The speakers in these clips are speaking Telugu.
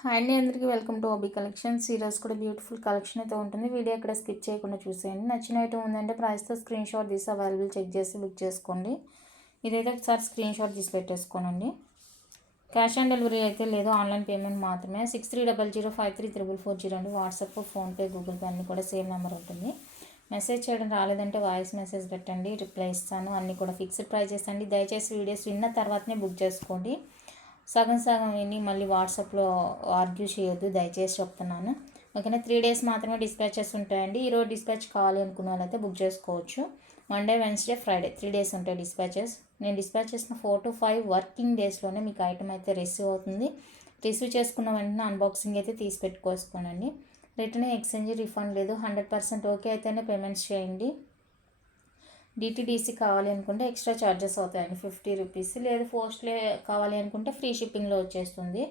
హాయ్ అండి, అందరికీ వెల్కమ్ టు ఓబీ కలెక్షన్స్. ఈరోజు కూడా బ్యూటిఫుల్ కలెక్షన్ అయితే ఉంటుంది. వీడియో ఎక్కడ స్కిప్ చేయకుండా చూసేయండి. నచ్చిన ఐటమ్ ఉందంటే ప్రైస్తో స్క్రీన్ షాట్ తీసి అవైలబుల్ చెక్ చేసి బుక్ చేసుకోండి. ఇదైతే ఒకసారి స్క్రీన్ షాట్ తీసి పెట్టేసుకోనండి. క్యాష్ ఆన్ డెలివరీ అయితే లేదు, ఆన్లైన్ పేమెంట్ మాత్రమే. 6300533440 అండి. వాట్సాప్, ఫోన్పే, గూగుల్ పే అన్నీ కూడా సేమ్ నెంబర్ ఉంటుంది. మెసేజ్ చేయడం రాలేదంటే వాయిస్ మెసేజ్ పెట్టండి, రిప్లై ఇస్తాను. అన్నీ కూడా ఫిక్స్డ్ ప్రైజెస్ అండి. దయచేసి వీడియోస్ విన్న తర్వాతనే బుక్ చేసుకోండి. సగం సగం విని మళ్ళీ వాట్సాప్లో ఆర్గ్యూ చేయొద్దు, దయచేసి చెప్తున్నాను. ఓకేనా. 3 డేస్ మాత్రమే డిస్పాచెస్ ఉంటాయండి. ఈరోజు డిస్పాచ్ కావాలి అనుకున్న వాళ్ళైతే బుక్ చేసుకోవచ్చు. మండే, వెన్స్డే, ఫ్రైడే 3 డేస్ ఉంటాయి డిస్పాచెస్. నేను డిస్పాచ్ చేసిన 4 to 5 వర్కింగ్ డేస్లోనే మీకు ఐటమ్ అయితే రిసీవ్ అవుతుంది. రిసీవ్ చేసుకున్న వెంటనే అన్బాక్సింగ్ అయితే తీసి పెట్టుకోసుకోనండి. రిటర్న్, ఎక్స్చేంజ్, రిఫండ్ లేదు. 100% ఓకే అయితేనే పేమెంట్స్ చేయండి. డిటీడీసీ కావాలి అనుకుంటే ఎక్స్ట్రా ఛార్జెస్ అవుతాయండి, 50 రూపీస్. లేదు పోస్ట్లే కావాలి అనుకుంటే ఫ్రీ షిప్పింగ్లో వచ్చేస్తుంది.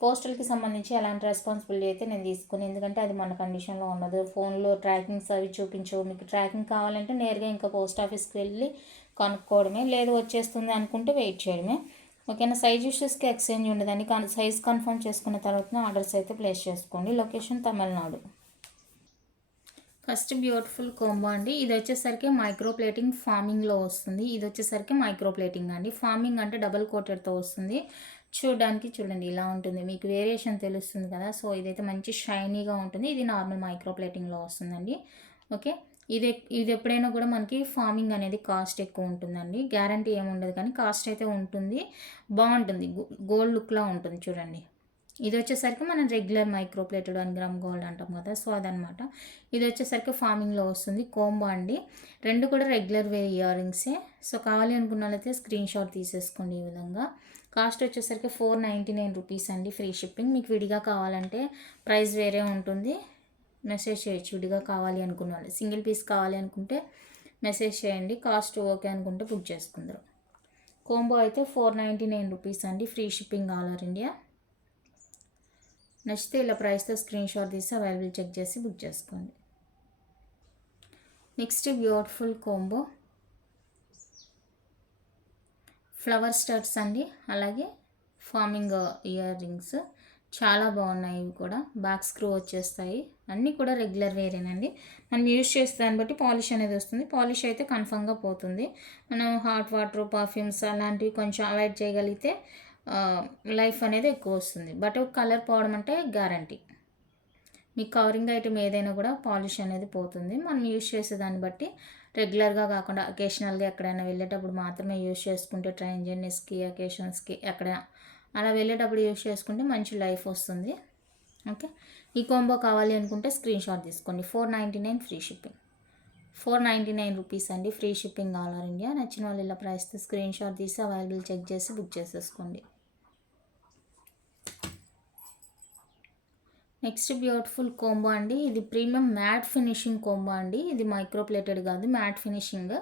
పోస్టల్కి సంబంధించి ఎలాంటి రెస్పాన్సిబిలిటీ అయితే నేను తీసుకుని, ఎందుకంటే అది మన కండిషన్లో ఉండదు. ఫోన్లో ట్రాకింగ్స్ అవి చూపించవు. మీకు ట్రాకింగ్ కావాలంటే నేరుగా ఇంకా పోస్ట్ ఆఫీస్కి వెళ్ళి కనుక్కోవడమే, లేదు వచ్చేస్తుంది అనుకుంటే వెయిట్ చేయడమే. ఓకేనా. సైజ్ ఇష్యూస్కి ఎక్స్చేంజ్ ఉండదండి. కానీ సైజ్ కన్ఫర్మ్ చేసుకున్న తర్వాత ఆర్డర్స్ అయితే ప్లేస్ చేసుకోండి. Location Tamil Nadu. First beautiful combo అండి. ఇది వచ్చేసరికి మైక్రో ప్లేటింగ్ ఫార్మింగ్లో వస్తుంది. ఇది వచ్చేసరికి మైక్రో ప్లేటింగ్ అండి. ఫార్మింగ్ అంటే డబుల్ కోటెడ్తో వస్తుంది. చూడడానికి చూడండి ఇలా ఉంటుంది, మీకు వేరియేషన్ తెలుస్తుంది కదా. సో ఇదైతే మంచి షైనీగా ఉంటుంది. ఇది నార్మల్ మైక్రో ప్లేటింగ్లో వస్తుందండి. ఓకే. ఇది ఇది ఎప్పుడైనా కూడా మనకి ఫార్మింగ్ అనేది కాస్ట్ ఎక్కువ ఉంటుందండి. గ్యారంటీ ఏముండదు కానీ కాస్ట్ అయితే ఉంటుంది. బాగుంటుంది, గోల్డ్ లుక్లా ఉంటుంది చూడండి. ఇది వచ్చేసరికి మనం regular micro plated 1 gram gold అంటాం కదా, సో అదనమాట. ఇది వచ్చేసరికి ఫార్మింగ్లో వస్తుంది. కోంబో అండి. రెండు కూడా రెగ్యులర్ వే ఇయర్ రింగ్సే. సో కావాలి అనుకున్న వాళ్ళైతే స్క్రీన్ షాట్ తీసేసుకోండి. ఈ విధంగా కాస్ట్ వచ్చేసరికి 499 రూపీస్ అండి, ఫ్రీ షిప్పింగ్. మీకు విడిగా కావాలంటే ప్రైస్ వేరే ఉంటుంది. మెసేజ్ చేయొచ్చు విడిగా కావాలి అనుకున్న వాళ్ళు. సింగిల్ పీస్ కావాలి అనుకుంటే మెసేజ్ చేయండి. కాస్ట్ ఓకే అనుకుంటే బుక్ చేసుకుందరు. కోంబో అయితే 499 రూపీస్ అండి, free shipping all over India. నచ్చితే ఇలా ప్రైస్తో స్క్రీన్ షాట్ తీసి అవైలబుల్ చెక్ చేసి బుక్ చేసుకోండి. Next beautiful combo flower studs అండి, అలాగే ఫార్మింగ్ ఇయర్ రింగ్స్. చాలా బాగున్నాయి. ఇవి కూడా బ్యాక్ స్క్రూ వచ్చేస్తాయి. అన్నీ కూడా రెగ్యులర్ వేరేనండి. మనం యూజ్ చేసే దాన్ని బట్టి పాలిష్ అనేది వస్తుంది. పాలిష్ అయితే కన్ఫర్మ్గా పోతుంది. మనం హాట్ వాటర్, పర్ఫ్యూమ్స్ అలాంటివి కొంచెం అవాయిడ్ చేయగలిగితే లైఫ్ అనేది ఎక్కువ వస్తుంది. బట్ కలర్ పోవడం అంటే గ్యారంటీ. మీ కవరింగ్ ఐటమ్ ఏదైనా కూడా పాలిష్ అనేది పోతుంది. మనం యూజ్ చేసే దాన్ని బట్టి రెగ్యులర్గా కాకుండా అకేషనల్గా ఎక్కడైనా వెళ్ళేటప్పుడు మాత్రమే యూజ్ చేసుకుంటే, ట్రైన్ జర్నీస్కి, అకేషన్స్కి ఎక్కడ అలా వెళ్ళేటప్పుడు యూజ్ చేసుకుంటే మంచి లైఫ్ వస్తుంది. ఓకే. ఈ కాంబో కావాలి అనుకుంటే స్క్రీన్ షాట్ తీసుకోండి. 499 ఫ్రీ షిప్పింగ్. 499 రూపీస్ అండి, free shipping all over India. నచ్చిన వాళ్ళు ఇలా ప్రైస్తో స్క్రీన్ షాట్ తీసి అవైలబుల్ చెక్ చేసి బుక్ చేసేసుకోండి. నెక్స్ట్ బ్యూటిఫుల్ కోంబో అండి. ఇది ప్రీమియం మ్యాట్ ఫినిషింగ్ కోంబో అండి. ఇది మైక్రో ప్లేటెడ్ కాదు, మ్యాట్ ఫినిషింగ్.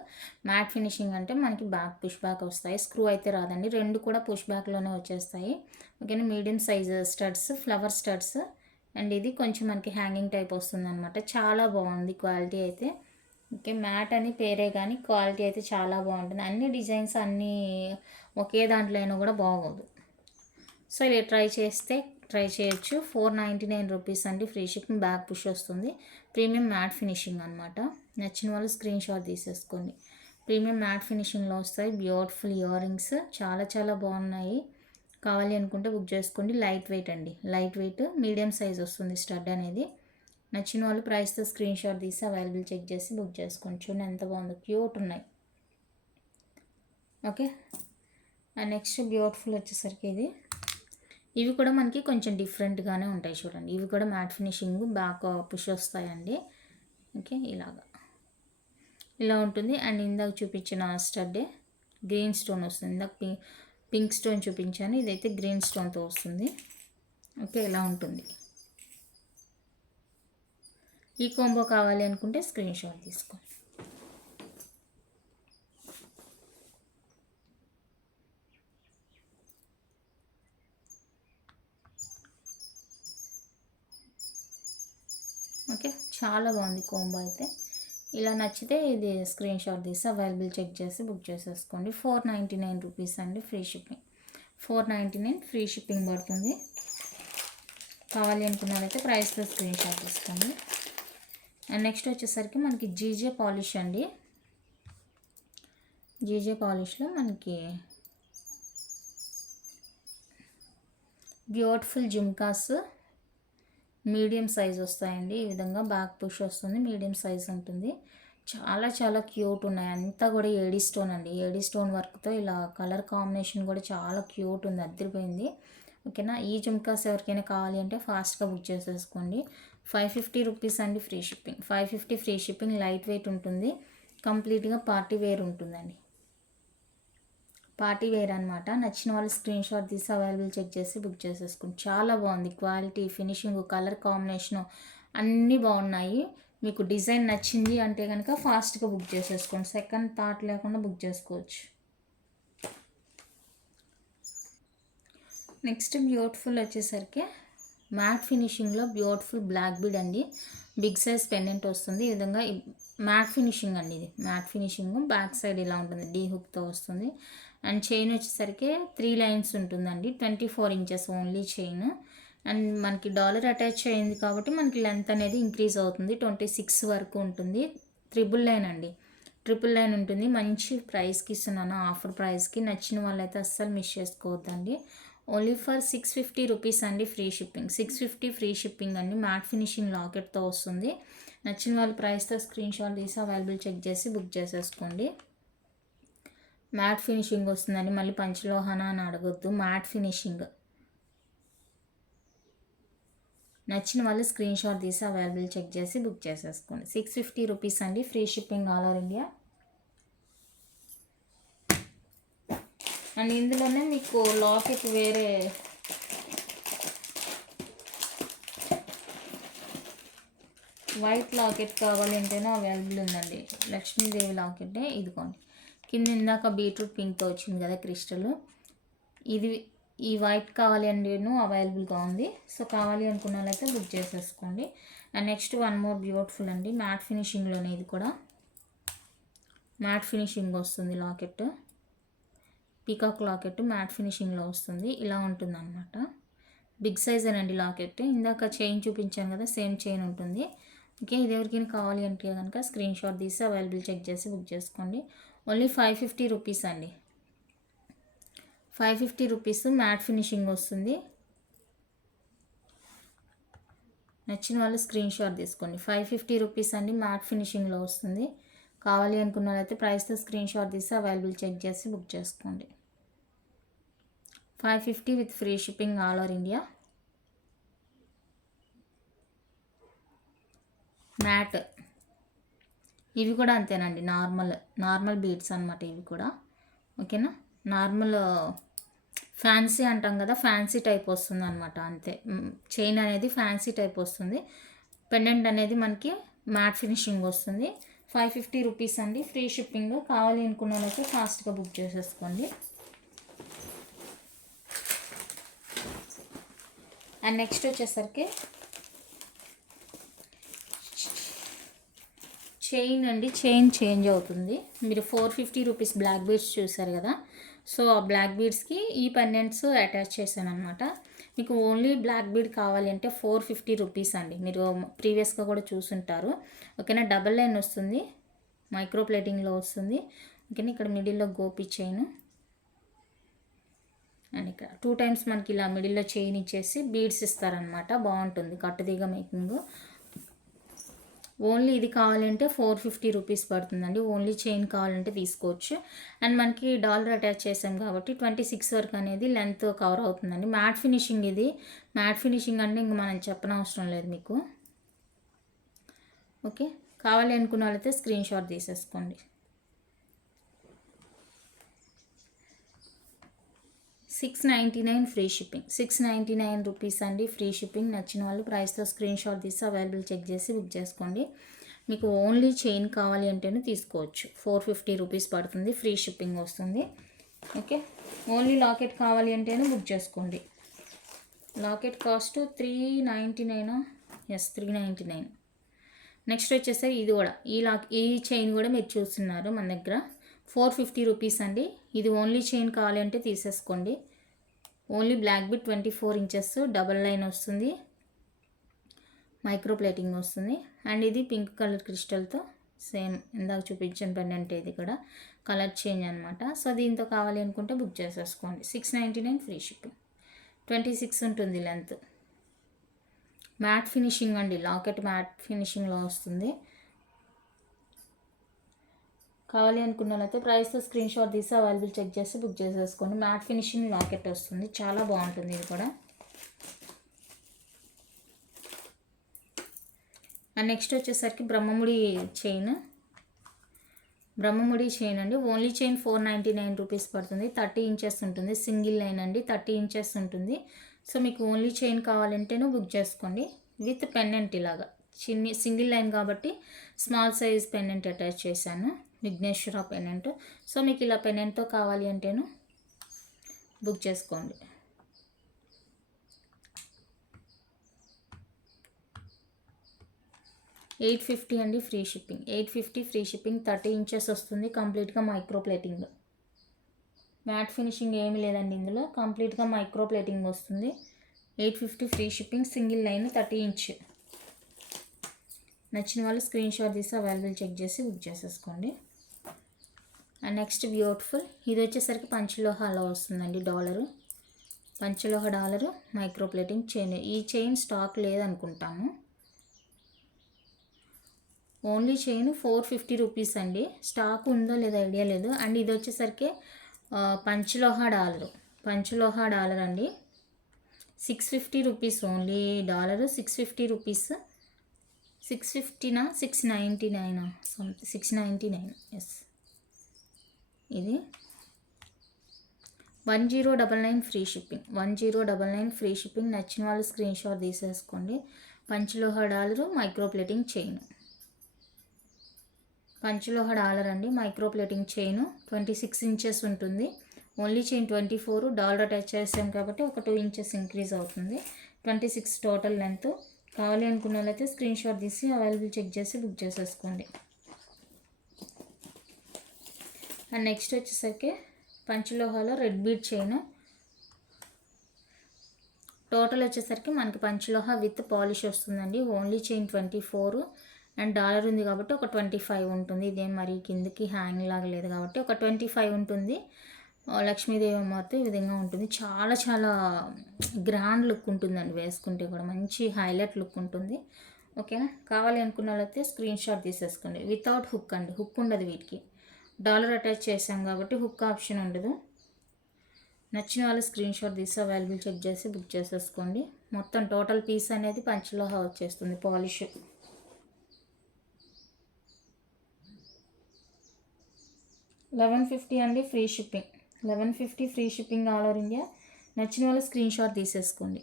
మ్యాట్ ఫినిషింగ్ అంటే మనకి బ్యాక్ పుష్ బ్యాక్ వస్తాయి. స్క్రూ అయితే రాదండి, రెండు కూడా పుష్ బ్యాక్లోనే వచ్చేస్తాయి. ఓకేనా. Medium size studs, flower studs. And ఇది కొంచెం మనకి హ్యాంగింగ్ టైప్ వస్తుంది అనమాట. చాలా బాగుంది క్వాలిటీ అయితే. ఓకే. మ్యాట్ అని పేరే కానీ క్వాలిటీ అయితే చాలా బాగుంటుంది. అన్ని డిజైన్స్ అన్నీ ఒకే దాంట్లో అయినా కూడా బాగోదు. సో ఇలా ట్రై చేయొచ్చు. 499 రూపీస్ అండి, ఫ్రీ షిప్పింగ్. బ్యాక్ పుష్ వస్తుంది. ప్రీమియం మ్యాట్ ఫినిషింగ్ అనమాట. నచ్చిన వాళ్ళు స్క్రీన్ షాట్ తీసేసుకోండి. ప్రీమియం మ్యాట్ ఫినిషింగ్లో వస్తాయి. బ్యూటిఫుల్ ఇయర్ రింగ్స్ చాలా చాలా బాగున్నాయి. కావాలి అనుకుంటే బుక్ చేసుకోండి. లైట్ వెయిట్ అండి, లైట్ వెయిట్ మీడియం సైజ్ వస్తుంది స్టడ్ అనేది. నచ్చిన వాళ్ళు ప్రైస్తో స్క్రీన్ షాట్ తీసి అవైలబుల్ చెక్ చేసి బుక్ చేసుకోండి. చూడండి ఎంత బాగుందో, క్యూట్ ఉన్నాయి. ఓకే. నెక్స్ట్ బ్యూటిఫుల్ వచ్చేసరికి ఇవి కూడా మనకి కొంచెం డిఫరెంట్గానే ఉంటాయి చూడండి. ఇవి కూడా మ్యాట్ ఫినిషింగ్, బ్యాక్ పుష్ వస్తాయండి. ఓకే. ఇలా ఉంటుంది. అండ్ ఇందాక చూపించిన స్టడ్ గ్రీన్ స్టోన్ వస్తుంది. ఇందాక పింక్ స్టోన్ చూపించాను, ఇదైతే గ్రీన్ స్టోన్తో వస్తుంది. ఓకే. ఇలా ఉంటుంది. ఈ కాంబో కావాలి అనుకుంటే స్క్రీన్ షాట్ తీసుకోండి. ఓకే. చాలా బాగుంది కాంబో అయితే. ఇలా నచ్చితే ఇది స్క్రీన్ షాట్ తీసి అవైలబుల్ చెక్ చేసి బుక్ చేసేసుకోండి. 499 రూపీస్ అండి, ఫ్రీ షిప్పింగ్. 499 ఫ్రీ షిప్పింగ్ పడుతుంది. కావాలి అనుకున్నారైతే ప్రైస్తో స్క్రీన్ షాట్ తీసుకోండి. అండ్ నెక్స్ట్ వచ్చేసరికి మనకి జీజే పాలిష్ అండి. జీజే పాలిష్లో మనకి బ్యూటిఫుల్ జుమ్కాస్ మీడియం సైజ్ వస్తాయండి. ఈ విధంగా బ్యాక్ పుష్ వస్తుంది, మీడియం సైజ్ ఉంటుంది. చాలా చాలా క్యూట్ ఉన్నాయి. అంతా కూడా ఏడీ స్టోన్ అండి. ఏడీ స్టోన్ వర్క్తో ఇలా కలర్ కాంబినేషన్ కూడా చాలా క్యూట్ ఉంది, అద్దరిపోయింది. ఓకేనా. ఈ జుమ్కాస్ ఎవరికైనా కావాలి అంటే ఫాస్ట్గా బుక్ చేసేసుకోండి. 550 రూపీస్ అండి, free shipping. 550 free shipping. Light weight ఉంటుంది, కంప్లీట్గా పార్టీ వేర్ ఉంటుందండి. పార్టీ వేర్ అనమాట. నచ్చిన వాళ్ళు స్క్రీన్ షాట్ తీసి అవైలబుల్ చెక్ చేసి బుక్ చేసేసుకోండి. చాలా బాగుంది. క్వాలిటీ, ఫినిషింగ్, కలర్ కాంబినేషను అన్నీ బాగున్నాయి. మీకు డిజైన్ నచ్చింది అంటే కనుక ఫాస్ట్గా బుక్ చేసేసుకోండి. సెకండ్ థాట్ లేకుండా బుక్ చేసుకోవచ్చు. నెక్స్ట్ బ్యూటిఫుల్ వచ్చేసరికి మ్యాట్ ఫినిషింగ్లో బ్యూటిఫుల్ బ్లాక్ బీడ్ అండి. బిగ్ సైజ్ పెండెంట్ వస్తుంది. ఈ విధంగా మ్యాట్ ఫినిషింగ్ అండి. ఇది మ్యాట్ ఫినిషింగ్. బ్యాక్ సైడ్ ఇలా ఉంటుంది, డీ హుక్తో వస్తుంది. అండ్ చైన్ వచ్చేసరికి 3 లైన్స్ ఉంటుందండి. 24 ఇంచెస్ ఓన్లీ చైన్. అండ్ మనకి డాలర్ అటాచ్ అయింది కాబట్టి మనకి లెంత్ అనేది ఇంక్రీజ్ అవుతుంది. 26 వరకు ఉంటుంది. ట్రిపుల్ లైన్ అండి. ట్రిపుల్ లైన్ ఉంటుంది. మంచి ప్రైస్కి ఇస్తున్నాను, ఆఫర్ ప్రైస్కి. నచ్చిన వాళ్ళైతే అస్సలు మిస్ చేసుకోవద్దండి. ఓన్లీ ఫర్ 650 రూపీస్ అండి, ఫ్రీ షిప్పింగ్. 650 ఫ్రీ షిప్పింగ్ అండి. మ్యాట్ ఫినిషింగ్ లాకెట్తో వస్తుంది. నచ్చిన వాళ్ళ ప్రైస్తో స్క్రీన్ షాట్ తీసి అవైలబుల్ చెక్ చేసి బుక్ చేసేసుకోండి. మ్యాట్ ఫినిషింగ్ వస్తుందండి. మళ్ళీ పంచలోహన అని అడగొద్దు, మ్యాట్ ఫినిషింగ్. నచ్చిన వాళ్ళు స్క్రీన్ షాట్ తీసి అవైలబుల్ చెక్ చేసి బుక్ చేసేసుకోండి. 650 రూపీస్ అండి, free shipping all over India. And ఇందులోనే మీకు లాకెట్ వేరే వైట్ లాకెట్ కావాలి అంటేనే అవైలబుల్ ఉందండి. లక్ష్మీదేవి లాకెట్టే ఇదిగోండి. కింద ఇందాక బీట్రూట్ పింక్తో వచ్చింది కదా క్రిస్టల్, ఇది ఈ వైట్ కావాలి అంటేను అవైలబుల్గా ఉంది. సో కావాలి అనుకున్న వాళ్ళైతే బుక్ చేసేసుకోండి. And next one more beautiful అండి, మ్యాట్ ఫినిషింగ్లోనే. ఇది కూడా మ్యాట్ ఫినిషింగ్ వస్తుంది లాకెట్. పీకాక్ లాకెట్ మ్యాట్ ఫినిషింగ్లో వస్తుంది. ఇలా ఉంటుంది అనమాట. బిగ్ సైజ్ అనండి లాకెట్. ఇందాక చైన్ చూపించాను కదా, సేమ్ చైన్ ఉంటుంది. ఓకే. ఇది ఎవరికైనా కావాలి అంటే కనుక స్క్రీన్ షాట్ తీసి అవైలబుల్ చెక్ చేసి బుక్ చేసుకోండి. ఓన్లీ 550 రూపీస్ అండి. 550 రూపీస్ మ్యాట్ ఫినిషింగ్ వస్తుంది. నచ్చిన వాళ్ళు స్క్రీన్ షాట్ తీసుకోండి. 550 రూపీస్ అండి, మ్యాట్ ఫినిషింగ్లో వస్తుంది. కావాలి అనుకున్న వాళ్ళైతే ప్రైస్తో స్క్రీన్ షాట్ తీసి అవైలబుల్ చెక్ చేసి బుక్ చేసుకోండి. 550 with free shipping all over India. Matte ఇవి కూడా అంతేనండి. నార్మల్ బీడ్స్ అనమాట ఇవి కూడా. ఓకేనా. నార్మల్ ఫ్యాన్సీ అంటాం కదా, ఫ్యాన్సీ టైప్ వస్తుంది అనమాట. అంతే. చైన్ అనేది ఫ్యాన్సీ టైప్ వస్తుంది. పెండెంట్ అనేది మనకి మ్యాట్ ఫినిషింగ్ వస్తుంది. 550 రూపీస్ అండి, ఫ్రీ షిప్పింగ్. కావాలి అనుకున్న వాళ్ళైతే ఫాస్ట్గా బుక్ చేసేసుకోండి. అండ్ నెక్స్ట్ వచ్చేసరికి చైన్ అండి. చైన్ చేంజ్ అవుతుంది. మీరు 450 రూపీస్ బ్లాక్ బీడ్స్ చూసారు కదా, సో ఆ బ్లాక్ బీడ్స్కి ఈ పెండెంట్స్ అటాచ్ చేశాను అనమాట. మీకు ఓన్లీ బ్లాక్ బీడ్ కావాలి అంటే 450 రూపీస్ అండి. మీరు ప్రీవియస్గా కూడా చూసుంటారు. ఓకేనా. డబల్ లైన్ వస్తుంది, మైక్రో ప్లేటింగ్లో వస్తుంది. ఓకేనా. ఇక్కడ మిడిల్లో గోపి చైన్ అండ్ ఇక్కడ 2 టైమ్స్ మనకి ఇలా మిడిల్లో చైన్ ఇచ్చేసి బీడ్స్ ఇస్తారనమాట. బాగుంటుంది కట్టుదీగ మేకింగ్. ఓన్లీ ఇది కావాలంటే 450 రూపీస్ పడుతుందండి. ఓన్లీ చైన్ కావాలంటే తీసుకోవచ్చు. అండ్ మనకి డాలర్ అటాచ్ చేసాం కాబట్టి 26 వరకు అనేది లెంత్ కవర్ అవుతుందండి. మ్యాట్ ఫినిషింగ్ ఇది. మ్యాట్ ఫినిషింగ్ అంటే ఇంక మనం చెప్పనవసరం లేదు మీకు. ఓకే. కావాలి అనుకున్న వాళ్ళైతే స్క్రీన్ షాట్ తీసేసుకోండి. 699 ఫ్రీ షిప్పింగ్. 699 రూపీస్ అండి, ఫ్రీ షిప్పింగ్. నచ్చిన వాళ్ళు ప్రైస్తో స్క్రీన్ షాట్ తీసి అవైలబుల్ చెక్ చేసి బుక్ చేసుకోండి. మీకు ఓన్లీ చైన్ కావాలి అంటేనే తీసుకోవచ్చు. 450 రూపీస్ పడుతుంది, ఫ్రీ షిప్పింగ్ వస్తుంది. ఓకే. ఓన్లీ లాకెట్ కావాలి అంటేనే బుక్ చేసుకోండి. Locket cost 399. ఎస్, 399. నెక్స్ట్ వచ్చేసరికి ఇది కూడా ఈ చైన్ కూడా మీరు చూస్తున్నారు మన దగ్గర. 450 రూపీస్ అండి. ఇది ఓన్లీ చైన్ కావాలి అంటే తీసేసుకోండి. Only black bit 24 inches double line వస్తుంది. మైక్రో ప్లేటింగ్ వస్తుంది. అండ్ ఇది పింక్ కలర్ క్రిస్టల్తో సేమ్ ఇందాక చూపించిన పెండెంట్ ఇది కూడా కలర్ చేంజ్ అనమాట. సో దీంతో కావాలి అనుకుంటే బుక్ చేసేసుకోండి. 699 ఫ్రీ షిప్పింగ్. 26 ఉంటుంది లెంత్. మ్యాట్ ఫినిషింగ్ అండి, లాకెట్ మ్యాట్ ఫినిషింగ్లో వస్తుంది. కావాలి అనుకున్న వాళ్ళైతే ప్రైస్తో స్క్రీన్ షాట్ తీసి అవైలబుల్ చెక్ చేసి బుక్ చేసేసుకోండి. మ్యాట్ ఫినిషింగ్ లాకెట్ వస్తుంది, చాలా బాగుంటుంది ఇది కూడా. అండ్ నెక్స్ట్ వచ్చేసరికి బ్రహ్మముడి చైన్ అండి. ఓన్లీ చైన్ 499 రూపీస్ పడుతుంది. 30 ఇంచెస్ ఉంటుంది, సింగిల్ లైన్ అండి, 30 ఇంచెస్ ఉంటుంది. సో మీకు ఓన్లీ చైన్ కావాలంటేనే బుక్ చేసుకోండి. విత్ పెండెంట్ ఇలాగా సింగిల్ లైన్ కాబట్టి స్మాల్ సైజ్ పెండెంట్ అటాచ్ చేశాను, విఘ్నేశ్వర పెండెంట్. సో మీకు ఇలా పెండెంట్తో కావాలి అంటేను బుక్ చేసుకోండి. $850 అండి free shipping. 850 free shipping. 30 inches వస్తుంది, కంప్లీట్గా మైక్రో ప్లేటింగ్. మ్యాట్ ఫినిషింగ్ ఏమీ లేదండి ఇందులో, కంప్లీట్గా మైక్రో ప్లేటింగ్ వస్తుంది. 850 free shipping. Single line 30 inch. నచ్చిన వాళ్ళు స్క్రీన్ షాట్ తీసి అవైలబుల్ చెక్ చేసి బుక్ చేసేసుకోండి. అండ్ నెక్స్ట్ బ్యూటిఫుల్, ఇది వచ్చేసరికి పంచలోహాలో వస్తుందండి dollar. Panchaloha dollar micro plating chain. ఈ చైన్ స్టాక్ లేదనుకుంటాము. ఓన్లీ చైన్ 450 రూపీస్ అండి. స్టాక్ ఉందో లేదో ఐడియా లేదు. అండ్ ఇది వచ్చేసరికి పంచలోహ డాలర్ అండి. 650 రూపీస్ ఓన్లీ డాలరు. 650 రూపీస్. 650నా 699 699 ఎస్. ఇది 1099 ఫ్రీ షిప్పింగ్. 1099 free shipping. నచ్చిన వాళ్ళు స్క్రీన్ షాట్ తీసేసుకోండి. Panchaloha dollar micro plating chain. Panchaloha dollar అండి, మైక్రో ప్లేటింగ్ చైన్. 26 ఇంచెస్ ఉంటుంది. ఓన్లీ చైన్ 24, డాలర్ అటాచ్ చేసాం కాబట్టి ఒక 2 ఇంచెస్ ఇంక్రీజ్ అవుతుంది. 26 టోటల్ లెంత్. కావాలి అనుకున్న వాళ్ళైతే స్క్రీన్ షాట్ తీసి అవైలబుల్ చెక్ చేసి బుక్ చేసేసుకోండి. అండ్ నెక్స్ట్ వచ్చేసరికి పంచలోహాలో రెడ్ బీడ్ చైన్. టోటల్ వచ్చేసరికి మనకి పంచలోహ విత్ పాలిష్ వస్తుందండి. ఓన్లీ చైన్ 24 అండ్ డాలర్ ఉంది కాబట్టి ఒక 25 ఉంటుంది. ఇదేం మరి కిందకి హ్యాంగ్ లాగా లేదు కాబట్టి ఒక 25 ఉంటుంది. లక్ష్మీదేవి అమ్మవారితో ఈ విధంగా ఉంటుంది. చాలా చాలా గ్రాండ్ లుక్ ఉంటుందండి, వేసుకుంటే కూడా మంచి హైలైట్ లుక్ ఉంటుంది. ఓకేనా. కావాలి అనుకున్న వాళ్ళైతే స్క్రీన్ షాట్ తీసేసుకోండి. వితౌట్ హుక్ అండి, హుక్ ఉండదు వీటికి. డాలర్ అటాచ్ చేసాం కాబట్టి హుక్ ఆప్షన్ ఉండదు. నచ్చిన వాళ్ళు స్క్రీన్ షాట్ తీసి అవైలబుల్ చెక్ చేసి బుక్ చేసేసుకోండి. మొత్తం టోటల్ పీస్ అనేది పంచలోహ వచ్చేస్తుంది, పాలిష్. 1150 అండి free shipping. 1150 free shipping all over India. నచ్చిన వాళ్ళు స్క్రీన్ షాట్ తీసేసుకోండి.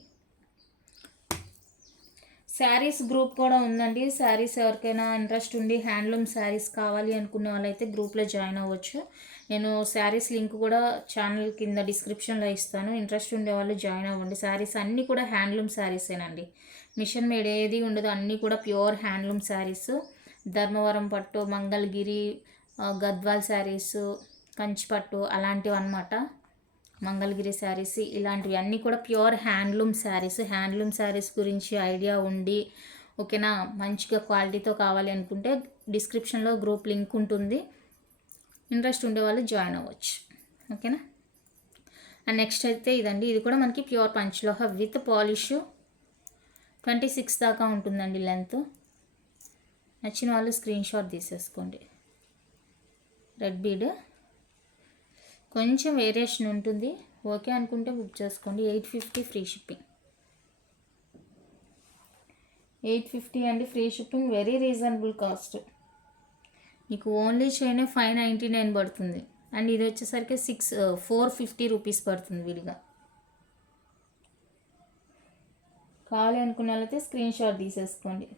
శారీస్ గ్రూప్ కూడా ఉందండి. శారీస్ ఎవరికైనా ఇంట్రెస్ట్ ఉండి హ్యాండ్లూమ్ శారీస్ కావాలి అనుకునే వాళ్ళైతే గ్రూప్లో జాయిన్ అవ్వచ్చు. నేను శారీస్ లింక్ కూడా ఛానల్ కింద డిస్క్రిప్షన్లో ఇస్తాను. ఇంట్రెస్ట్ ఉండే వాళ్ళు జాయిన్ అవ్వండి. శారీస్ అన్నీ కూడా హ్యాండ్లూమ్ శారీసేనండి, మిషన్ మేడ్ ఏది ఉండదు. అన్నీ కూడా ప్యూర్ హ్యాండ్లూమ్ శారీస్. ధర్మవరం పట్టు, మంగళగిరి, గద్వాల్ శారీస్, కంచిపట్టు అలాంటివి అన్నమాట. మంగళగిరి శారీస్ ఇలాంటివి అన్నీ కూడా pure handloom saris. Handloom saris గురించి ఐడియా ఉండి ఓకేనా, మంచిగా క్వాలిటీతో కావాలి అనుకుంటే డిస్క్రిప్షన్లో గ్రూప్ లింక్ ఉంటుంది. ఇంట్రెస్ట్ ఉండే వాళ్ళు జాయిన్ అవ్వచ్చు. ఓకేనా. అండ్ నెక్స్ట్ అయితే ఇదండి, ఇది కూడా మనకి ప్యూర్ పంచలోహ విత్ పాలిష్. 26 దాకా ఉంటుందండి లెంత్. నచ్చిన వాళ్ళు స్క్రీన్ షాట్ తీసేసుకోండి. రెడ్ బీడ్ కొంచెం వేరియేషన్ ఉంటుంది. ఓకే అనుకుంటే బుక్ చేసుకోండి. 850 ఫ్రీ షిప్పింగ్. 850 అండి free shipping. Very reasonable cost. మీకు ఓన్లీ చైన్ 599 పడుతుంది. అండ్ ఇది వచ్చేసరికి 450 రూపీస్ పడుతుంది విడిగా. కావాలి అనుకున్న వాళ్ళైతే స్క్రీన్ షాట్ తీసేసుకోండి.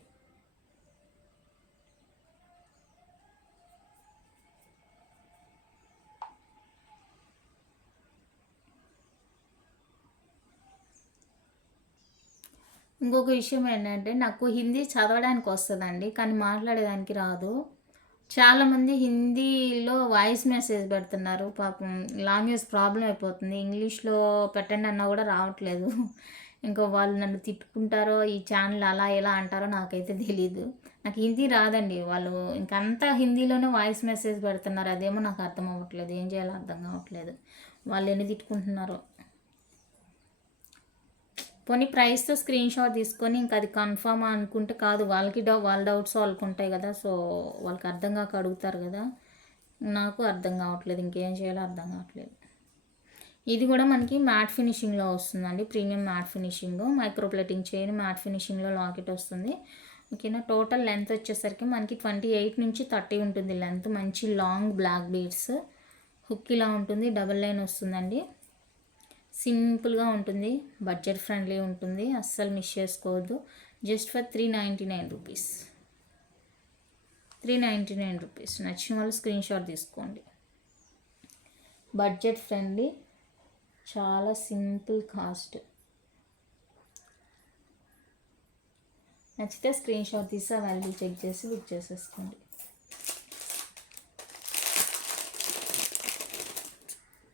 ఇంకొక విషయం ఏంటంటే, నాకు హిందీ చదవడానికి వస్తుందండి, కానీ మాట్లాడేదానికి రాదు. చాలామంది హిందీలో వాయిస్ మెసేజ్ పెడుతున్నారు. పాపం లాంగ్వేజ్ ప్రాబ్లం అయిపోతుంది. ఇంగ్లీష్లో పెట్టండి అన్నా కూడా రావట్లేదు. ఇంకా వాళ్ళు నన్ను తిట్టుకుంటారో, ఈ ఛానల్ అలా ఎలా అంటారో నాకైతే తెలీదు. నాకు హిందీ రాదండి. వాళ్ళు ఇంకంతా హిందీలోనే వాయిస్ మెసేజ్ పెడుతున్నారు. అదేమో నాకు అర్థం అవ్వట్లేదు. ఏం చేయాలో అర్థం కావట్లేదు. వాళ్ళు ఎన్ని తిట్టుకుంటున్నారో. పోనీ ప్రైస్తో స్క్రీన్ షాట్ తీసుకొని ఇంకా అది కన్ఫర్మ్ అనుకుంటే కాదు, వాళ్ళకి వాళ్ళ డౌట్స్ వాళ్ళకు ఉంటాయి కదా. సో వాళ్ళకి అర్థం కాక అడుగుతారు కదా. నాకు అర్థం కావట్లేదు. ఇంకేం చేయాలో అర్థం కావట్లేదు. ఇది కూడా మనకి మ్యాట్ ఫినిషింగ్లో వస్తుందండి. Premium matte finishing, micro plating chain, matte ఫినిషింగ్లో లాకెట్ వస్తుంది. ఓకేనా. టోటల్ లెంత్ వచ్చేసరికి మనకి 28 నుంచి 30 ఉంటుంది లెంత్. మంచి లాంగ్ బ్లాక్ బీడ్స్, హుక్ ఇలా ఉంటుంది, డబల్ లైన్ వస్తుందండి. సింపుల్గా ఉంటుంది, బడ్జెట్ ఫ్రెండ్లీ ఉంటుంది, అస్సలు మిస్ చేసుకోవద్దు. Just for 399 rupees. 399 రూపీస్. నచ్చిన వాళ్ళు స్క్రీన్ షాట్ తీసుకోండి. బడ్జెట్ ఫ్రెండ్లీ, చాలా సింపుల్ కాస్ట్. నచ్చితే స్క్రీన్ షాట్ తీసి అవైలబుల్ చెక్ చేసి బుక్ చేసేసుకోండి.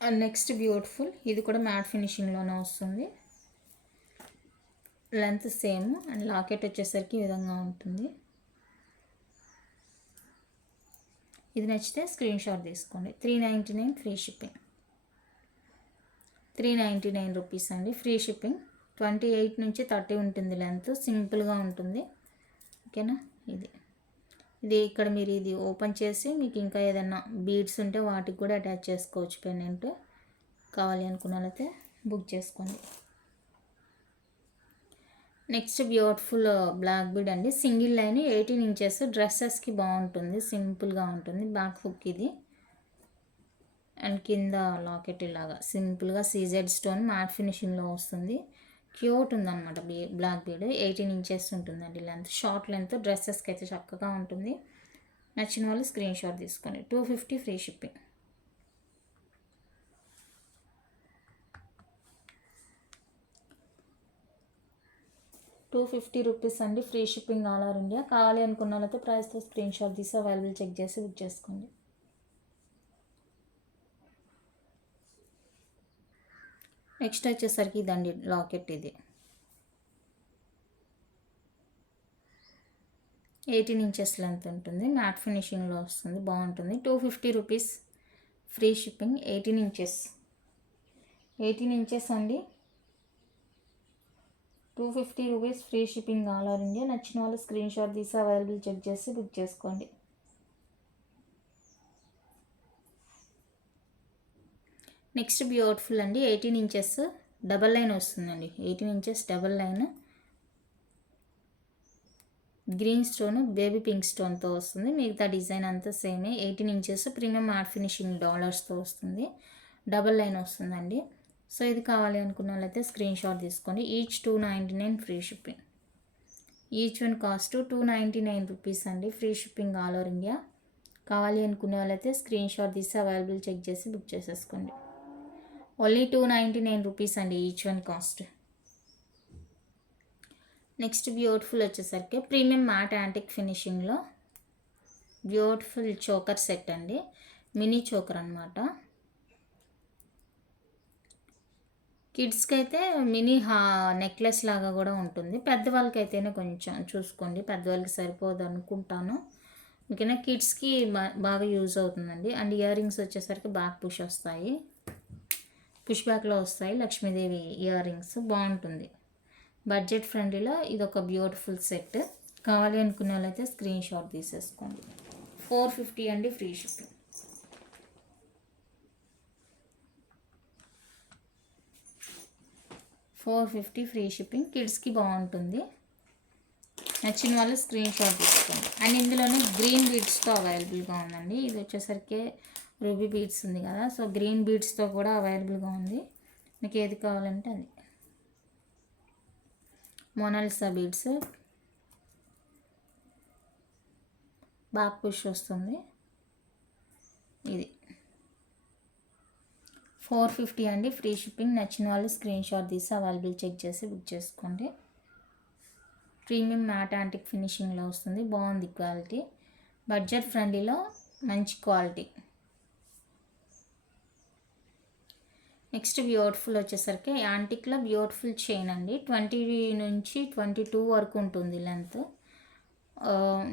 అండ్ నెక్స్ట్ బ్యూటిఫుల్, ఇది కూడా మ్యాట్ ఫినిషింగ్లోనే వస్తుంది. లెంత్ సేమ్ అండ్ లాకెట్ వచ్చేసరికి ఈ విధంగా ఉంటుంది. ఇది నచ్చితే స్క్రీన్ షాట్ తీసుకోండి. 399 ఫ్రీ షిప్పింగ్. 399 రూపీస్ అండి, ఫ్రీ షిప్పింగ్. 28 నుంచి 30 ఉంటుంది లెంత్, సింపుల్గా ఉంటుంది. ఓకేనా. ఇది ఇక్కడ మీరు ఇది ఓపెన్ చేసి మీకు ఇంకా ఏదైనా బీడ్స్ ఉంటే వాటికి కూడా అటాచ్ చేసుకోవచ్చు. పెండెంట్ కావాలి అనుకున్న వాళ్ళైతే బుక్ చేసుకోండి. నెక్స్ట్ బ్యూటిఫుల్ బ్లాక్ బీడ్ అండి, సింగిల్ లైన్, 18 ఇంచెస్. డ్రెస్సెస్కి బాగుంటుంది, సింపుల్గా ఉంటుంది. బ్యాక్ హుక్ ఇది అండ్ కింద లాకెట్ ఇలాగా సింపుల్గా సీజెడ్ స్టోన్ మ్యాట్ ఫినిషింగ్లో వస్తుంది. క్యూట్ ఉందన్నమాట. బ్లాక్ బీడ్ 18 ఇంచెస్ ఉంటుందండి లెంత్, షార్ట్ లెంత్. డ్రెస్సెస్కి అయితే చక్కగా ఉంటుంది. నచ్చిన వాళ్ళు స్క్రీన్ షాట్ తీసుకోండి. 250 ఫ్రీ షిప్పింగ్. ₹250 అండి, free shipping all over India. కావాలి అనుకున్న వాళ్ళైతే ప్రైస్తో స్క్రీన్ షాట్ తీసి అవైలబుల్ చెక్ చేసి బుక్ చేసుకోండి. నెక్స్ట్ వచ్చేసరికి ఇదండి లాకెట్. ఇది 18 ఇంచెస్ లెంత్ ఉంటుంది, మ్యాట్ ఫినిషింగ్లో వస్తుంది, బాగుంటుంది. 250 rupees free shipping. 18 inches. 18 inches అండి, 250 rupees free shipping all over India. నచ్చిన వాళ్ళు స్క్రీన్ షాట్ తీసి అవైలబుల్ చెక్ చేసి బుక్ చేసుకోండి. నెక్స్ట్ బ్యూటిఫుల్ అండి, 18 ఇంచెస్ డబల్ లైన్ వస్తుందండి. 18 inches double line, green stone, baby pink స్టోన్తో వస్తుంది. మిగతా డిజైన్ అంతా సేమే. 18 ఇంచెస్ ప్రీమియం మ్యాట్ ఫినిషింగ్ డాలర్స్తో వస్తుంది, డబల్ లైన్ వస్తుందండి. సో ఇది కావాలి అనుకున్న వాళ్ళైతే స్క్రీన్ షాట్ తీసుకోండి. Each 299 free shipping. Each one cost 299 rupees అండి, free shipping all over India. కావాలి అనుకునే వాళ్ళైతే స్క్రీన్ షాట్ తీసి అవైలబుల్ చెక్ చేసి బుక్ చేసేసుకోండి. ఓన్లీ 299 రూపీస్ అండి, each one cost. Next beautiful వచ్చేసరికి premium matte antique ఫినిషింగ్లో beautiful choker set అండి, మినీ చోకర్ అనమాట. కిడ్స్కి అయితే మినీ నెక్లెస్ లాగా కూడా ఉంటుంది. పెద్దవాళ్ళకి అయితేనే కొంచెం చూసుకోండి, పెద్దవాళ్ళకి సరిపోదు అనుకుంటాను. ఓకేనా. కిడ్స్కి బాగా యూజ్ అవుతుందండి. అండ్ ఇయర్ రింగ్స్ వచ్చేసరికి బ్యాక్ పుష్ వస్తాయి, పుష్ బ్యాక్లో వస్తాయి. లక్ష్మీదేవి ఇయర్ రింగ్స్, బాగుంటుంది. బడ్జెట్ ఫ్రెండ్లీలో ఇది ఒక బ్యూటిఫుల్ సెట్. కావాలి అనుకునే వాళ్ళైతే స్క్రీన్ షాట్ తీసేసుకోండి. 450 అండి, ఫ్రీ షిప్పింగ్. $450 free shipping. కిడ్స్కి బాగుంటుంది. నచ్చిన వాళ్ళు స్క్రీన్ షాట్ తీసుకోండి. అండ్ ఇందులోనే గ్రీన్ బీడ్స్తో అవైలబుల్గా ఉందండి. ఇది వచ్చేసరికి రూబీ బీడ్స్ ఉంది కదా, సో గ్రీన్ బీడ్స్తో కూడా అవైలబుల్గా ఉంది. మీకు ఏది కావాలంటే అది. మోనాలిసా బీడ్స్, బ్యాక్ పుష్ వస్తుంది. ఇది 450 అండి, ఫ్రీ షిప్పింగ్. నచ్చిన వాళ్ళు స్క్రీన్ షాట్ తీసి అవైలబుల్ చెక్ చేసి బుక్ చేసుకోండి. ప్రీమియం మ్యాట్ యాంటిక్ ఫినిషింగ్లో వస్తుంది, బాగుంది క్వాలిటీ. బడ్జెట్ ఫ్రెండ్లీలో మంచి క్వాలిటీ. నెక్స్ట్ బ్యూటిఫుల్ వచ్చేసరికి యాంటిక్లో బ్యూటిఫుల్ చైన్ అండి. 20 నుంచి 22 వరకు ఉంటుంది లెంత్.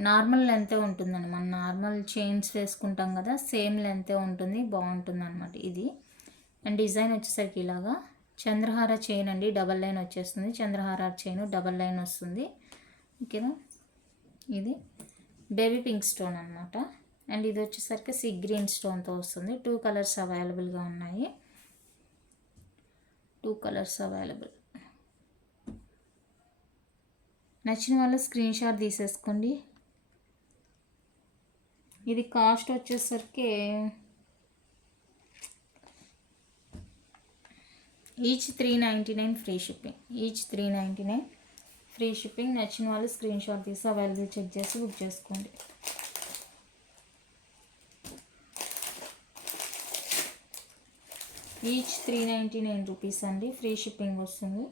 నార్మల్ లెంతే ఉంటుందండి. మనం నార్మల్ చైన్స్ వేసుకుంటాం కదా, సేమ్ లెంతే ఉంటుంది. బాగుంటుంది అనమాట ఇది. అండ్ డిజైన్ వచ్చేసరికి ఇలాగా చంద్రహార చైన్ అండి. డబల్ లైన్ వచ్చేస్తుంది. చంద్రహార చైన్ డబల్ లైన్ వస్తుంది. ఓకేనా. ఇది బేబీ పింక్ స్టోన్ అనమాట. అండ్ ఇది వచ్చేసరికి సీ గ్రీన్ స్టోన్తో వస్తుంది. 2 కలర్స్ అవైలబుల్గా ఉన్నాయి. 2 కలర్స్ అవైలబుల్. నచ్చిన వాళ్ళు స్క్రీన్ షాట్ తీసేసుకోండి. ఇది కాస్ట్ వచ్చేసరికి each 399 free shipping. Each 399 free shipping. నచ్చిన వాళ్ళు స్క్రీన్ షాట్ తీసి అవైలబుల్ చెక్ చేసి బుక్ చేసుకోండి. ఈచ్ 399 రూపీస్ అండి. ఫ్రీ షిప్పింగ్ వస్తుంది.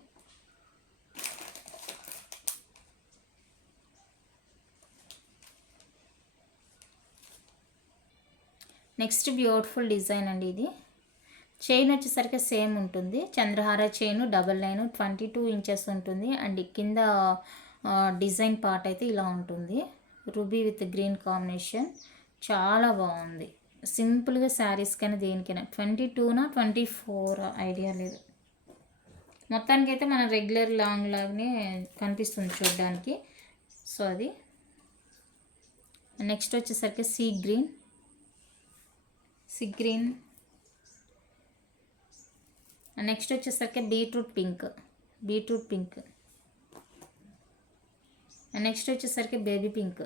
నెక్స్ట్ బ్యూటిఫుల్ డిజైన్ అండి. ఇది చైన్ వచ్చేసరికి సేమ్ ఉంటుంది. చంద్రహార చైన్ డబల్ లైన్ 22 ఇంచెస్ ఉంటుంది. అండ్ కింద డిజైన్ పార్ట్ అయితే ఇలా ఉంటుంది. రూబీ విత్ గ్రీన్ కాంబినేషన్ చాలా బాగుంది. సింపుల్గా శారీస్కైనా దేనికైనా 22నా 24 ఐడియా లేదు. మొత్తానికైతే మన రెగ్యులర్ లాంగ్ లాగానే కనిపిస్తుంది చూడడానికి. సో అది. నెక్స్ట్ వచ్చేసరికి సీ గ్రీన్ నెక్స్ట్ వచ్చేసరికి బీట్రూట్ పింక్ నెక్స్ట్ వచ్చేసరికి బేబీ పింక్.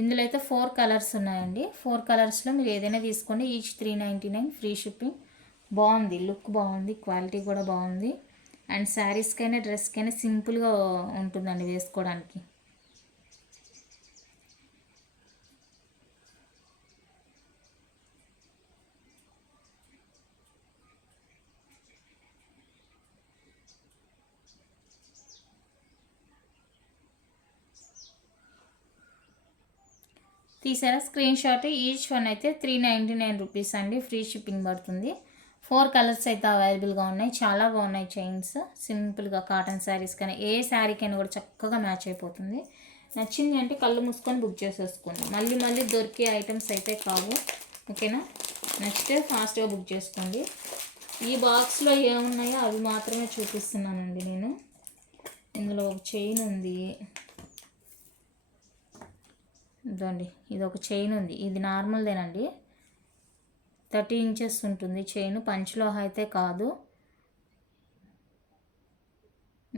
ఇందులో అయితే 4 కలర్స్ ఉన్నాయండి. 4 కలర్స్లో మీరు ఏదైనా తీసుకోండి. Each 399 free shipping. బాగుంది, లుక్ బాగుంది, క్వాలిటీ కూడా బాగుంది. అండ్ శారీస్కైనా డ్రెస్కైనా సింపుల్గా ఉంటుందండి వేసుకోవడానికి. తీసారా స్క్రీన్ షాట్. ఈచ్ వన్ అయితే 399 రూపీస్ అండి. ఫ్రీ షిప్పింగ్ పడుతుంది. 4 కలర్స్ అయితే అవైలబుల్గా ఉన్నాయి. చాలా బాగున్నాయి చైన్స్. సింపుల్గా కాటన్ శారీస్ కానీ ఏ శారీకైనా కూడా చక్కగా మ్యాచ్ అయిపోతుంది. నచ్చింది అంటే కళ్ళు మూసుకొని బుక్ చేసేసుకోండి. మళ్ళీ దొరికే ఐటమ్స్ అయితే కావు. ఓకేనా. నెక్స్ట్ ఫాస్ట్గా బుక్ చేసుకోండి. ఈ బాక్స్లో ఏమున్నాయో అవి మాత్రమే చూపిస్తున్నానండి నేను. ఇందులో ఒక చైన్ ఉంది. ఇదండి, ఇది ఒక చైన్ ఉంది. ఇది నార్మల్దేనండి. 30 ఇంచెస్ ఉంటుంది చైన్. పంచ్లో అయితే కాదు.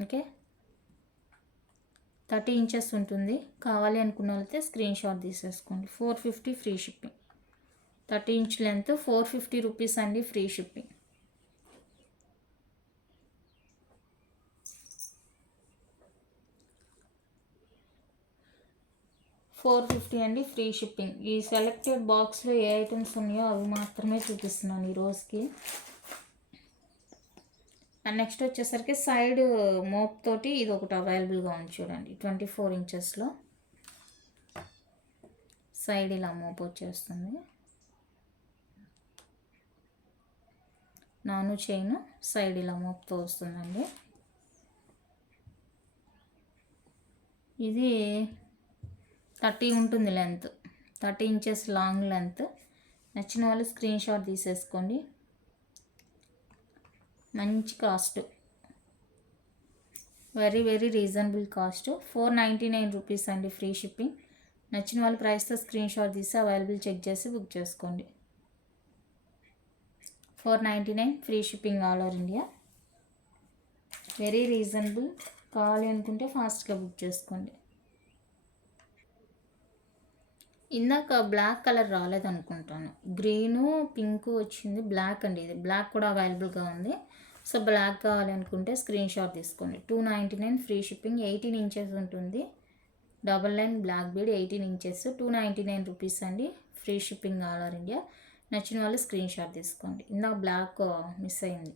ఓకే, 30 ఇంచెస్ ఉంటుంది. కావాలి అనుకున్న వాళ్ళైతే స్క్రీన్ షాట్ తీసేసుకోండి. 450 free shipping. 30 inch length 450 rupees అండి. Free shipping. 450 అండి. Free shipping. ఈ సెలెక్టెడ్ బాక్స్లో ఏ ఐటమ్స్ ఉన్నాయో అవి మాత్రమే చూపిస్తున్నాను ఈ రోజుకి. అండ్ నెక్స్ట్ వచ్చేసరికి సైడ్ మోప్ తోటి ఇది ఒకటి అవైలబుల్గా ఉంది చూడండి. 24 ఇంచెస్లో సైడ్ ఇలా మోప్ వచ్చేస్తుంది. నాను చైన్ సైడ్ ఇలా మోప్తో వస్తుందండి. ఇది 30 ఉంటుంది లెంత్. 30 inches long length. నచ్చిన వాళ్ళు స్క్రీన్ షాట్ తీసేసుకోండి. మంచి cost, very reasonable cost. 499 rupees అండి. Free shipping. నచ్చిన వాళ్ళు ప్రైస్తో స్క్రీన్ షాట్ తీసి అవైలబుల్ చెక్ చేసి బుక్ చేసుకోండి. 499 free shipping all over India. Very reasonable. కావాలి అనుకుంటే ఫాస్ట్గా బుక్ చేసుకోండి. ఇందాక బ్లాక్ కలర్ రాలేదనుకుంటాను. గ్రీను పింక్ వచ్చింది. బ్లాక్ అండి. ఇది బ్లాక్ కూడా అవైలబుల్గా ఉంది. సో బ్లాక్ కావాలి అనుకుంటే స్క్రీన్ షాట్ తీసుకోండి. 299 ఫ్రీ షిప్పింగ్. 18 ఇంచెస్ ఉంటుంది. Double line black bead 18 inches 299 rupees అండి. Free shipping all over India. నచ్చిన వాళ్ళు స్క్రీన్ షాట్ తీసుకోండి. ఇందాక బ్లాక్ మిస్ అయింది.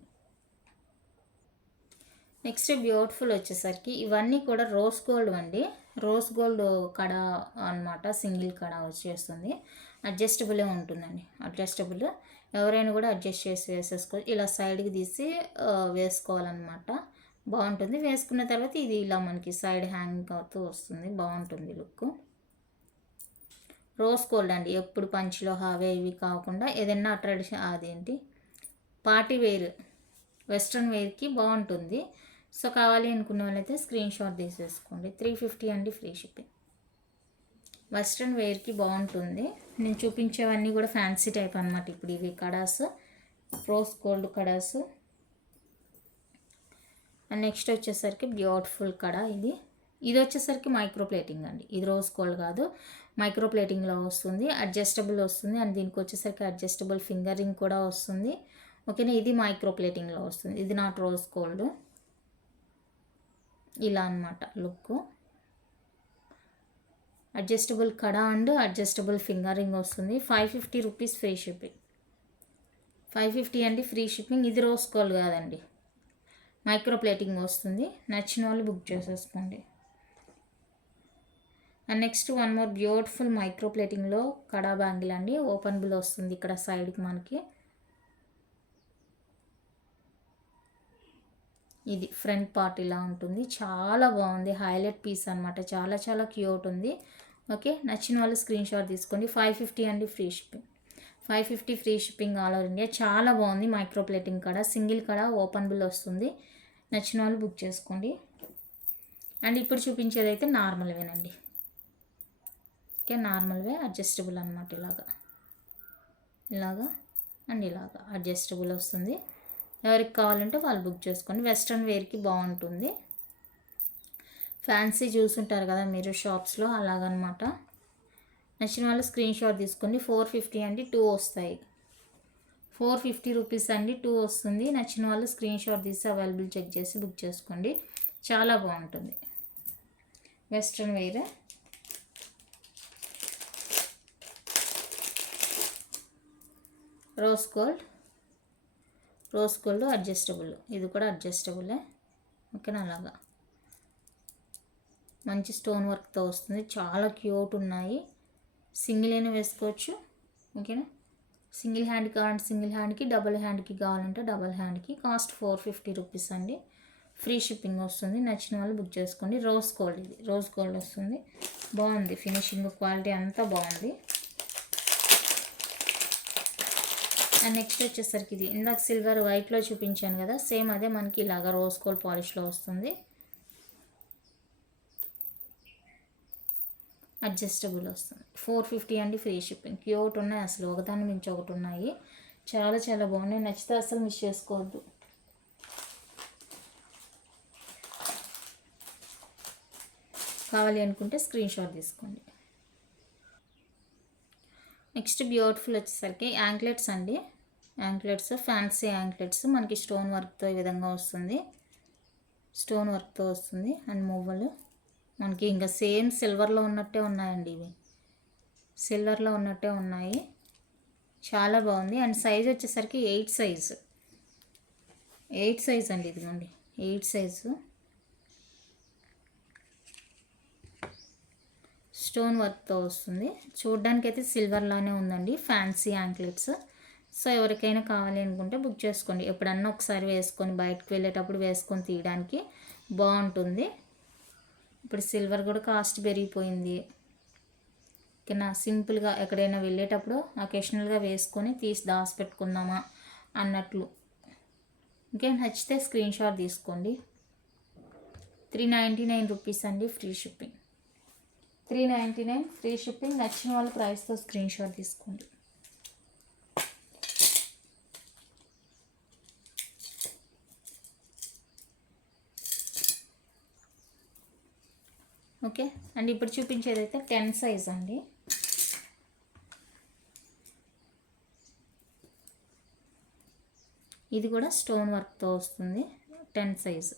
నెక్స్ట్ బ్యూటిఫుల్ వచ్చేసరికి ఇవన్నీ కూడా రోజ్ గోల్డ్ అండి. రోజ్ గోల్డ్ కడ అనమాట. సింగిల్ కడ వచ్చేస్తుంది. అడ్జస్టబులే ఉంటుందండి. అడ్జస్టబుల్. ఎవరైనా కూడా అడ్జస్ట్ చేసి వేసేసుకోవచ్చు. ఇలా సైడ్కి తీసి వేసుకోవాలన్నమాట. బాగుంటుంది. వేసుకున్న తర్వాత ఇది ఇలా మనకి సైడ్ హ్యాంగ్ అవుతూ వస్తుంది. బాగుంటుంది లుక్. రోజ్ గోల్డ్ అండి. ఎప్పుడు పంచిలో హావే ఇవి కాకుండా ఏదైనా ట్రెడిషన్ అదేంటి పార్టీ వేర్ వెస్ట్రన్ వేర్కి బాగుంటుంది. సో కావాలి అనుకున్న వాళ్ళైతే స్క్రీన్ షాట్ తీసేసుకోండి. 350 అండి, ఫ్రీ షిప్పింగ్. వెస్ట్రన్ వేర్కి బాగుంటుంది. నేను చూపించేవన్నీ కూడా ఫ్యాన్సీ టైప్ అనమాట. ఇప్పుడు ఇవి kadas, rose gold kadas. And next వచ్చేసరికి బ్యూటిఫుల్ కడా. ఇది వచ్చేసరికి మైక్రో ప్లేటింగ్ అండి. ఇది రోజ్ గోల్డ్ కాదు, మైక్రో ప్లేటింగ్లో వస్తుంది. అడ్జస్టబుల్ వస్తుంది. అండ్ దీనికి వచ్చేసరికి అడ్జస్టబుల్ ఫింగరింగ్ కూడా వస్తుంది. ఓకేనా. ఇది మైక్రో ప్లేటింగ్లో వస్తుంది. ఇది నాట్ రోజ్ గోల్డ్. ఇలా అనమాట look. Adjustable kada and adjustable finger ring వస్తుంది. 550 రూపీస్ ఫ్రీ షిప్పింగ్. 550 అండి, ఫ్రీ షిప్పింగ్. ఇది రోజ్ గోల్డ్ కాదండి, మైక్రో ప్లేటింగ్ వస్తుంది. నచ్చిన వాళ్ళు బుక్ చేసేసుకోండి. And next one more beautiful micro ప్లేటింగ్లో కడా బ్యాంగిల్ అండి. ఓపెనబుల్ వస్తుంది ఇక్కడ సైడ్కి మనకి. ఇది ఫ్రంట్ పార్ట్ ఇలా ఉంటుంది. చాలా బాగుంది. హైలైట్ పీస్ అనమాట. చాలా చాలా క్యూట్ ఉంది. ఓకే, నచ్చిన వాళ్ళు స్క్రీన్ షాట్ తీసుకోండి. 550 అండి, free shipping. 550 free shipping all over India. చాలా బాగుంది. మైక్రో ప్లేటింగ్ కడ, సింగిల్ కడ, ఓపెనబుల్ వస్తుంది. నచ్చిన వాళ్ళు బుక్ చేసుకోండి. అండ్ ఇప్పుడు చూపించేది అయితే నార్మల్వేనండి. ఓకే, నార్మల్వే అడ్జస్టబుల్ అనమాట. ఇలాగా అండ్ ఇలాగా అడ్జస్టబుల్ వస్తుంది. ఎవరికి కావాలంటే వాళ్ళు బుక్ చేసుకోండి. వెస్ట్రన్ వేర్కి బాగుంటుంది. ఫ్యాన్సీ చూసుంటారు కదా మీరు షాప్స్లో, అలాగనమాట. నచ్చిన వాళ్ళు స్క్రీన్ షాట్ తీసుకోండి. 450 అండి, 2 వస్తాయి. 450 రూపీస్ అండి, 2 వస్తుంది. నచ్చిన వాళ్ళు స్క్రీన్ షాట్ తీసి అవైలబుల్ చెక్ చేసి బుక్ చేసుకోండి. చాలా బాగుంటుంది. Western wear. Rose gold adjustable. ఇది కూడా అడ్జస్టబులే. ఓకేనా. అలాగా మంచి స్టోన్ వర్క్తో వస్తుంది. చాలా క్యూట్ ఉన్నాయి. సింగిల్ అయినా వేసుకోవచ్చు. ఓకేనా. సింగిల్ హ్యాండ్ కావాలంటే సింగిల్ హ్యాండ్కి, డబుల్ హ్యాండ్కి కావాలంటే డబుల్ హ్యాండ్కి. కాస్ట్ 450 రూపీస్ అండి. ఫ్రీ షిప్పింగ్ వస్తుంది. నచ్చిన వాళ్ళు బుక్ చేసుకోండి. రోజ్ గోల్డ్, ఇది రోజ్ గోల్డ్ వస్తుంది. బాగుంది. ఫినిషింగ్ క్వాలిటీ అంతా బాగుంది. అండ్ నెక్స్ట్ వచ్చేసరికి ఇది ఇందాక సిల్వర్ వైట్లో చూపించాను కదా, సేమ్ అదే మనకి ఇలాగా రోజ్ గోల్డ్ పాలిష్లో వస్తుంది. అడ్జస్టబుల్ వస్తుంది. 450 అండి, ఫ్రీ షిప్పింగ్. క్యూట్ ఉన్నాయి అసలు, ఒకదాన్ని మించి ఒకటి ఉన్నాయి. చాలా చాలా బాగున్నాయి. నచ్చితే అసలు మిస్ చేసుకోవద్దు. కావాలి అనుకుంటే స్క్రీన్ షాట్ తీసుకోండి. నెక్స్ట్ బ్యూటిఫుల్ వచ్చేసరికి యాంక్లెట్స్ అండి. యాంక్లెట్స్, ఫ్యాన్సీ యాంక్లెట్స్ మనకి స్టోన్ వర్క్తో ఈ విధంగా వస్తుంది. స్టోన్ వర్క్తో వస్తుంది. అండ్ మువ్వలు మనకి ఇంకా సేమ్ సిల్వర్లో ఉన్నట్టే ఉన్నాయండి. ఇవి సిల్వర్లో ఉన్నట్టే ఉన్నాయి. చాలా బాగుంది. అండ్ సైజ్ వచ్చేసరికి 8 సైజు. 8 సైజ్ అండి. ఇదిగోండి 8 సైజు. స్టోన్ వర్క్తో వస్తుంది. చూడ్డానికి అయితే సిల్వర్లానే ఉందండి. Fancy anklets. సో ఎవరికైనా కావాలి అనుకుంటే బుక్ చేసుకోండి. ఎప్పుడన్నా ఒకసారి వేసుకొని బయటకు వెళ్ళేటప్పుడు వేసుకొని తీయడానికి బాగుంటుంది. ఇప్పుడు సిల్వర్ కూడా కాస్ట్ పెరిగిపోయింది. ఓకేనా. సింపుల్గా ఎక్కడైనా వెళ్ళేటప్పుడు అకేషనల్గా వేసుకొని తీసి దాచిపెట్టుకుందామా అన్నట్లు. ఓకే, నచ్చితే స్క్రీన్ షాట్ తీసుకోండి. 399 రూపీస్ అండి, ఫ్రీ షిప్పింగ్. 399 free shipping. నచ్చిన వాళ్ళ ప్రైస్తో స్క్రీన్ షాట్ తీసుకోండి. ఓకే. అండ్ ఇప్పుడు చూపించేది అయితే 10 సైజ్ అండి. ఇది కూడా స్టోన్ వర్క్తో వస్తుంది. 10 సైజ్.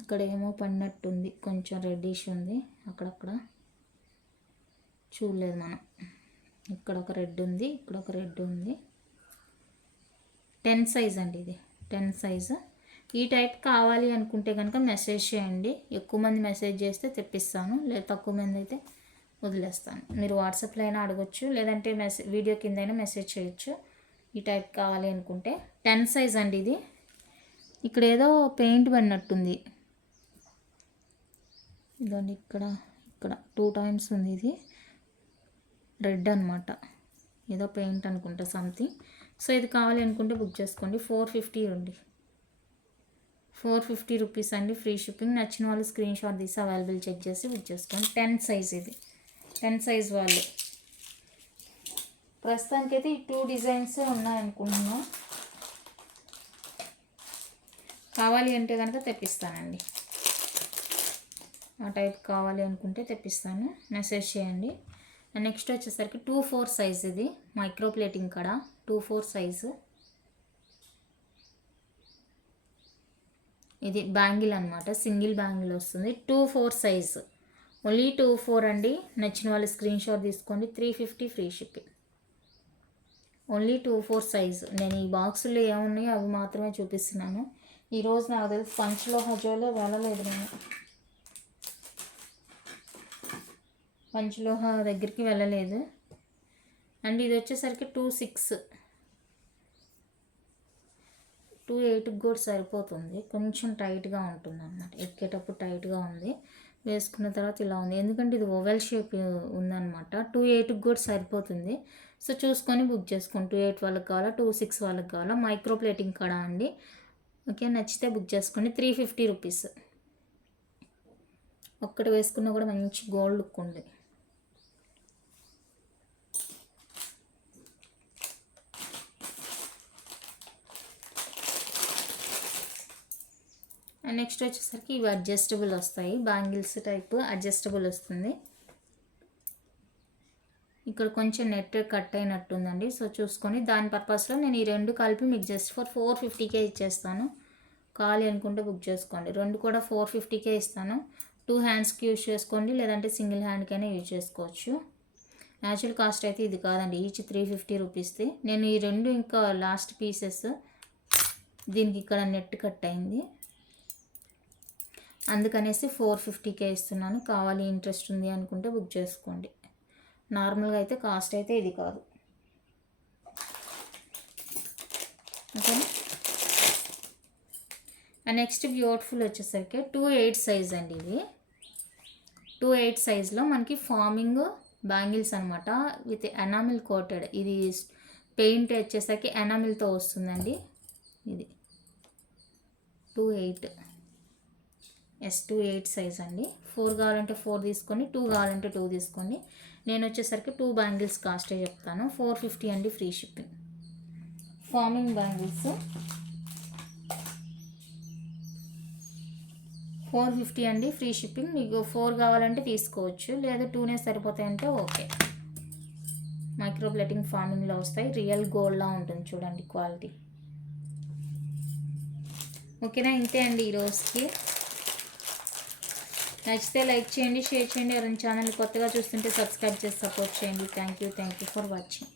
ఇక్కడ ఏమో పడినట్టుంది, కొంచెం రెడ్డిష్ ఉంది. అక్కడక్కడ చూడలేదు మనం. ఇక్కడ ఒక రెడ్ ఉంది, ఇక్కడ ఒక రెడ్ ఉంది. 10 సైజ్ అండి. ఇది 10 సైజు. ఈ టైప్ కావాలి అనుకుంటే కనుక మెసేజ్ చేయండి. ఎక్కువ మంది మెసేజ్ చేస్తే తెప్పిస్తాను, లేదా తక్కువ మంది అయితే వదిలేస్తాను. మీరు వాట్సాప్లో అయినా అడగొచ్చు, లేదంటే వీడియో కింద అయినా మెసేజ్ చేయొచ్చు. ఈ టైప్ కావాలి అనుకుంటే 10 సైజ్ అండి ఇది. ఇక్కడ ఏదో పెయింట్ పడినట్టుంది. ఇదండి ఇక్కడ 2 టైమ్స్ ఉంది. ఇది రెడ్ అనమాట, ఏదో పెయింట్ అనుకుంటా సంథింగ్. సో ఇది కావాలి అనుకుంటే బుక్ చేసుకోండి. 450 అండి, 450 రూపీస్ అండి, ఫ్రీ షిప్పింగ్. నచ్చిన వాళ్ళు స్క్రీన్ షాట్ తీసి అవైలబుల్ చెక్ చేసి బుక్ చేసుకోండి. 10 సైజ్ ఇది, 10 సైజ్ వాళ్ళు. ప్రస్తుతానికైతే ఈ 2 డిజైన్స్ ఉన్నాయనుకుంటున్నాం. కావాలి అంటే కనుక తెప్పిస్తానండి. ఆ టైప్ కావాలి అనుకుంటే తెప్పిస్తాను, మెసేజ్ చేయండి. నెక్స్ట్ వచ్చేసరికి 2/4 సైజ్. ఇది మైక్రో ప్లేటింగ్ కాడ 2/4 సైజు. ఇది బ్యాంగిల్ అనమాట, సింగిల్ బ్యాంగిల్ వస్తుంది. 2/4 సైజు, ఓన్లీ 2/4 అండి. నచ్చిన వాళ్ళు స్క్రీన్ షాట్ తీసుకోండి. 350 ఫ్రీ షిప్పింగ్. Only 2/4 size. నేను ఈ బాక్సుల్లో ఏమున్నాయో అవి మాత్రమే చూపిస్తున్నాను. ఈరోజు నాకు తెలిసి పంచలోహ జోలో వెళ్ళలేదు నేను, పంచలోహ దగ్గరికి వెళ్ళలేదు. అండ్ ఇది వచ్చేసరికి 2/6, 2/8కి కూడా సరిపోతుంది. కొంచెం టైట్గా ఉంటుంది అన్నమాట, ఎక్కేటప్పుడు టైట్గా ఉంది, వేసుకున్న తర్వాత ఇలా ఉంది. ఎందుకంటే ఇది ఓవెల్ షేప్ ఉందన్నమాట. 2/8కి కూడా సరిపోతుంది. సో చూసుకొని బుక్ చేసుకోండి. 2/8 వాళ్ళకి కావాలా, 2/6 వాళ్ళకి కావాలా. మైక్రో ప్లేటింగ్ కాడ అండి. ఓకే, నచ్చితే బుక్ చేసుకోండి. 350 రూపీస్. ఒక్కటి వేసుకున్నా కూడా మంచి గోల్డ్ లుక్ ఉంది. నెక్స్ట్ వచ్చేసరికి ఇవి అడ్జస్టబుల్ వస్తాయి, బ్యాంగిల్స్ టైప్ అడ్జస్టబుల్ వస్తుంది. ఇక్కడ కొంచెం నెట్ కట్ అయినట్టుందండి. సో చూసుకొని దాని పర్పస్లో నేను ఈ 2 కలిపి మీకు జస్ట్ ఫర్ 450కే ఇచ్చేస్తాను. కావాలి అనుకుంటే బుక్ చేసుకోండి. 2 కూడా 450కే ఇస్తాను. 2 హ్యాండ్స్కి యూజ్ చేసుకోండి, లేదంటే సింగిల్ హ్యాండ్కైనా యూజ్ చేసుకోవచ్చు. యాక్చువల్ కాస్ట్ అయితే ఇది కాదండి, ఈచ్ 350 రూపీస్ది. నేను ఈ 2 ఇంకా లాస్ట్ పీసెస్, దీనికి ఇక్కడ నెట్ కట్ అయింది, అందుకనేసి 450కే ఇస్తున్నాను. కావాలి ఇంట్రెస్ట్ ఉంది అనుకుంటే బుక్ చేసుకోండి. నార్మల్గా అయితే కాస్ట్ అయితే ఇది కాదు. ఓకేనా. నెక్స్ట్ బ్యూటిఫుల్ వచ్చేసరికి 2/8 సైజ్ అండి. ఇది 2/8 సైజ్లో మనకి ఫార్మింగ్ బ్యాంగిల్స్ అనమాట, విత్ ఎనామిల్ కోటెడ్. ఇది పెయింట్ వచ్చేసరికి ఎనామిల్తో వస్తుందండి. ఇది 2/8, 2/8 సైజ్ అండి. 4 కావాలంటే 4 తీసుకోండి, 2 కావాలంటే 2 తీసుకోండి. నేను వచ్చేసరికి 2 బ్యాంగిల్స్ కాస్టే చెప్తాను. 450 అండి, ఫ్రీ షిప్పింగ్. ఫార్మింగ్ బ్యాంగిల్స్ 450 అండి, ఫ్రీ షిప్పింగ్. మీకు 4 కావాలంటే తీసుకోవచ్చు, లేదా 2నే సరిపోతాయంటే ఓకే. మైక్రో ప్లేటింగ్ ఫార్మింగ్లో వస్తాయి, రియల్ గోల్డ్లా ఉంటుంది చూడండి క్వాలిటీ. ఓకేనా, ఇంతే అండి ఈరోజుకి. నచ్చితే లైక్ చేయండి, షేర్ చేయండి. ఎవరైనా ఛానల్ కొత్తగా చూస్తుంటే సబ్స్క్రైబ్ చేసి సపోర్ట్ చేయండి. Thank you for watching.